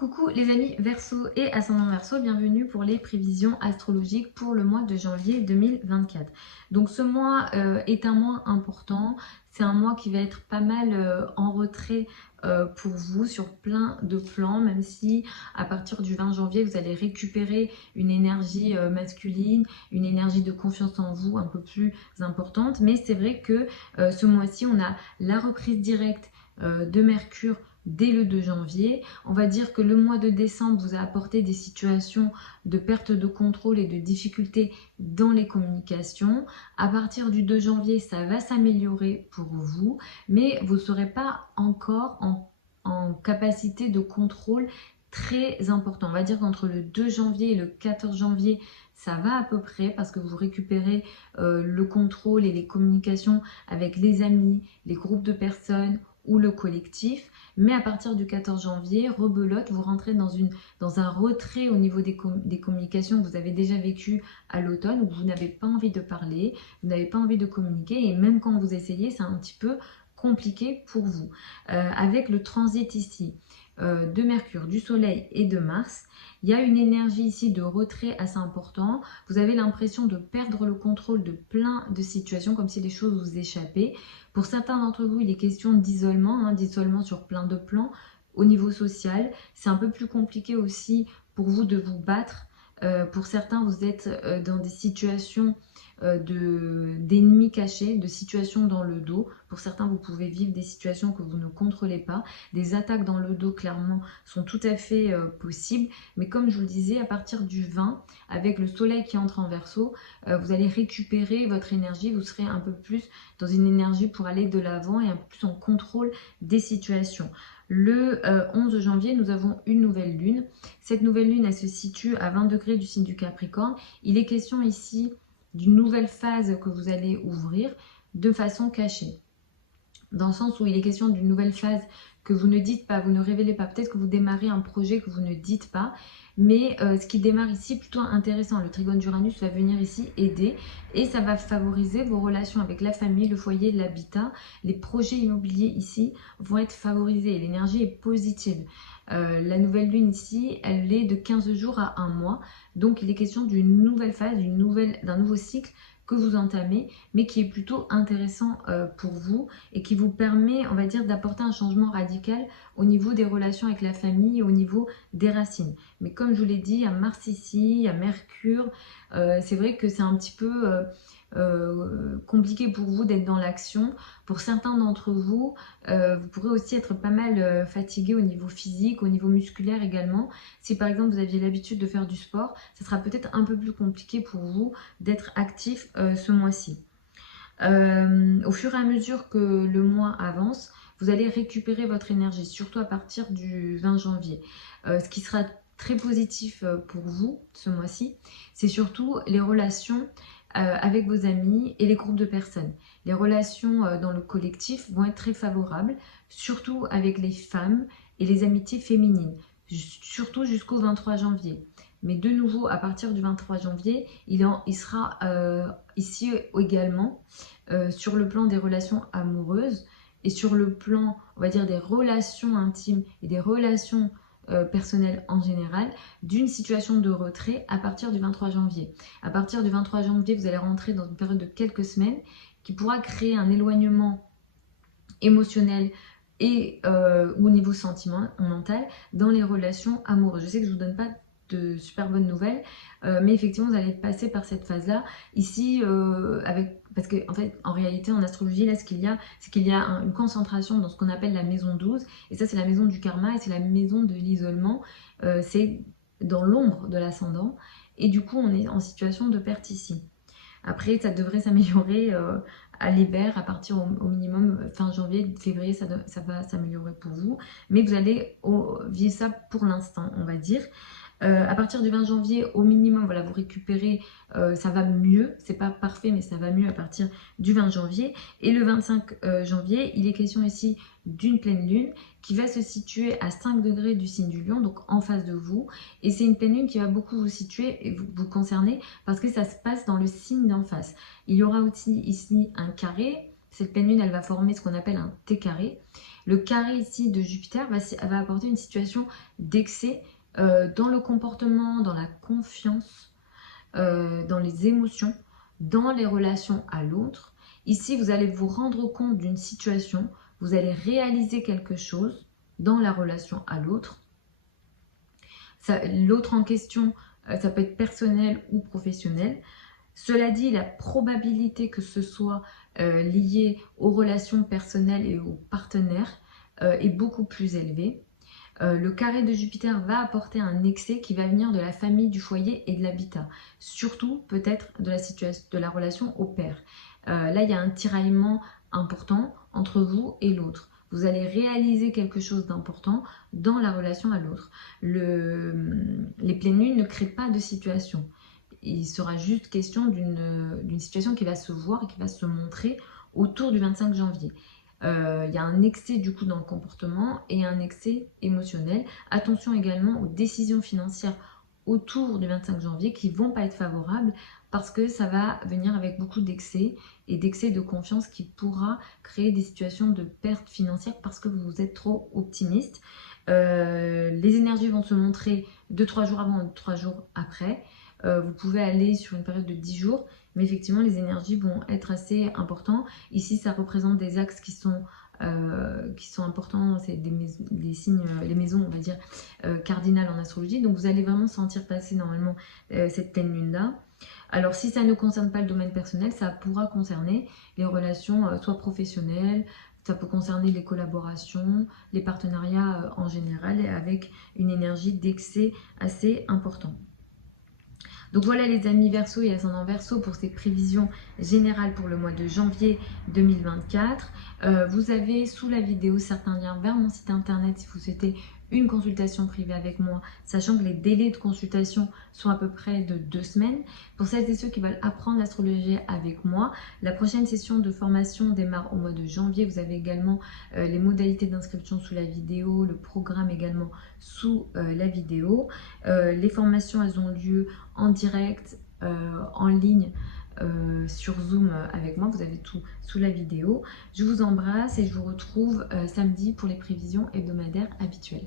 Coucou les amis Verseau et ascendant Verseau, bienvenue pour les prévisions astrologiques pour le mois de janvier 2024. Donc ce mois est un mois important, c'est un mois qui va être pas mal en retrait pour vous sur plein de plans, même si à partir du 20 janvier vous allez récupérer une énergie masculine, une énergie de confiance en vous un peu plus importante. Mais c'est vrai que ce mois-ci on a la reprise directe de Mercure dès le 2 janvier. On va dire que le mois de décembre vous a apporté des situations de perte de contrôle et de difficultés dans les communications. À partir du 2 janvier, ça va s'améliorer pour vous, mais vous ne serez pas encore en capacité de contrôle très important. On va dire qu'entre le 2 janvier et le 14 janvier, ça va à peu près parce que vous récupérez le contrôle et les communications avec les amis, les groupes de personnes ou le collectif. Mais à partir du 14 janvier, rebelote, vous rentrez dans un retrait au niveau des communications que vous avez déjà vécu à l'automne, où vous n'avez pas envie de parler, vous n'avez pas envie de communiquer, et même quand vous essayez, c'est un petit peu compliqué pour vous. Avec le transit ici de Mercure, du Soleil et de Mars, il y a une énergie ici de retrait assez important. Vous avez l'impression de perdre le contrôle de plein de situations, comme si les choses vous échappaient. Pour certains d'entre vous, il est question d'isolement, d'isolement sur plein de plans. Au niveau social, c'est un peu plus compliqué aussi pour vous de vous battre. Pour certains, vous êtes dans des situations d'ennemis cachés, de situations dans le dos. Pour certains, vous pouvez vivre des situations que vous ne contrôlez pas. Des attaques dans le dos, clairement, sont tout à fait possibles. Mais comme je vous le disais, à partir du 20, avec le soleil qui entre en Verseau, vous allez récupérer votre énergie. Vous serez un peu plus dans une énergie pour aller de l'avant et un peu plus en contrôle des situations. Le 11 janvier, nous avons une nouvelle lune. Cette nouvelle lune, elle se situe à 20 degrés du signe du Capricorne. Il est question ici d'une nouvelle phase que vous allez ouvrir de façon cachée. Dans le sens où il est question d'une nouvelle phase que vous ne dites pas, vous ne révélez pas. Peut-être que vous démarrez un projet que vous ne dites pas. Mais ce qui démarre ici est plutôt intéressant. Le trigone d'Uranus va venir ici aider et ça va favoriser vos relations avec la famille, le foyer, l'habitat. Les projets immobiliers ici vont être favorisés et l'énergie est positive. La nouvelle lune ici, elle est de 15 jours à 1 mois. Donc il est question d'une nouvelle phase, d'un nouveau cycle que vous entamez, mais qui est plutôt intéressant pour vous et qui vous permet, on va dire, d'apporter un changement radical au niveau des relations avec la famille, au niveau des racines. Mais comme je vous l'ai dit, il y a Mars ici, il y a Mercure, c'est vrai que c'est un petit peu compliqué pour vous d'être dans l'action. Pour certains d'entre vous, vous pourrez aussi être pas mal fatigué au niveau physique, au niveau musculaire également. Si par exemple vous aviez l'habitude de faire du sport, ce sera peut-être un peu plus compliqué pour vous d'être actif ce mois-ci. Au fur et à mesure que le mois avance, vous allez récupérer votre énergie, surtout à partir du 20 janvier. Ce qui sera très positif pour vous ce mois-ci, c'est surtout les relations avec vos amis et les groupes de personnes. Les relations dans le collectif vont être très favorables, surtout avec les femmes et les amitiés féminines, surtout jusqu'au 23 janvier. Mais de nouveau, à partir du 23 janvier, il sera ici également sur le plan des relations amoureuses et sur le plan, on va dire, des relations intimes et des relations personnelles en général, d'une situation de retrait à partir du 23 janvier. À partir du 23 janvier, vous allez rentrer dans une période de quelques semaines qui pourra créer un éloignement émotionnel et au niveau sentimental dans les relations amoureuses. Je sais que je ne vous donne pas de super bonnes nouvelles, mais effectivement vous allez passer par cette phase là ici parce que en fait en réalité en astrologie là ce qu'il y a c'est qu'il y a une concentration dans ce qu'on appelle la maison 12 et ça c'est la maison du karma et c'est la maison de l'isolement, c'est dans l'ombre de l'ascendant et du coup on est en situation de perte ici. Après ça devrait s'améliorer à l'hiver, à partir au minimum fin janvier, février, ça va s'améliorer pour vous. Mais vous allez vivre ça pour l'instant, on va dire. À partir du 20 janvier, au minimum, voilà, vous récupérez, ça va mieux. C'est pas parfait, mais ça va mieux à partir du 20 janvier. Et le 25 janvier, il est question ici d'une pleine lune qui va se situer à 5 degrés du signe du lion, donc en face de vous. Et c'est une pleine lune qui va beaucoup vous situer et vous concerner parce que ça se passe dans le signe d'en face. Il y aura aussi ici un carré. Cette pleine lune, elle va former ce qu'on appelle un T carré. Le carré ici de Jupiter va apporter une situation d'excès dans le comportement, dans la confiance, dans les émotions, dans les relations à l'autre. Ici, vous allez vous rendre compte d'une situation, vous allez réaliser quelque chose dans la relation à l'autre. L'autre en question, ça peut être personnel ou professionnel. Cela dit, la probabilité que ce soit lié aux relations personnelles et aux partenaires est beaucoup plus élevée. Le carré de Jupiter va apporter un excès qui va venir de la famille, du foyer et de l'habitat. Surtout peut-être de la relation au père. Là, il y a un tiraillement important entre vous et l'autre. Vous allez réaliser quelque chose d'important dans la relation à l'autre. Les pleines lunes ne créent pas de situation. Il sera juste question d'une situation qui va se voir et qui va se montrer autour du 25 janvier. Il y a un excès du coup dans le comportement et un excès émotionnel. Attention également aux décisions financières autour du 25 janvier qui ne vont pas être favorables parce que ça va venir avec beaucoup d'excès et d'excès de confiance qui pourra créer des situations de perte financière parce que vous êtes trop optimiste. Les énergies vont se montrer 2-3 jours avant, 3 jours après. Vous pouvez aller sur une période de 10 jours, mais effectivement les énergies vont être assez importantes. Ici ça représente des axes qui sont importants, c'est des signes, les maisons on va dire cardinales en astrologie, donc vous allez vraiment sentir passer normalement cette pleine lune là. Alors si ça ne concerne pas le domaine personnel, ça pourra concerner les relations soit professionnelles, ça peut concerner les collaborations, les partenariats en général, avec une énergie d'excès assez importante. Donc voilà les amis Verseau et ascendant Verseau pour ces prévisions générales pour le mois de janvier 2024. Vous avez sous la vidéo certains liens vers mon site internet si vous souhaitez une consultation privée avec moi, sachant que les délais de consultation sont à peu près de 2 semaines. Pour celles et ceux qui veulent apprendre l'astrologie avec moi, la prochaine session de formation démarre au mois de janvier. Vous avez également les modalités d'inscription sous la vidéo, le programme également sous la vidéo. Les formations, elles ont lieu en direct, en ligne, sur Zoom avec moi. Vous avez tout sous la vidéo. Je vous embrasse et je vous retrouve samedi pour les prévisions hebdomadaires habituelles.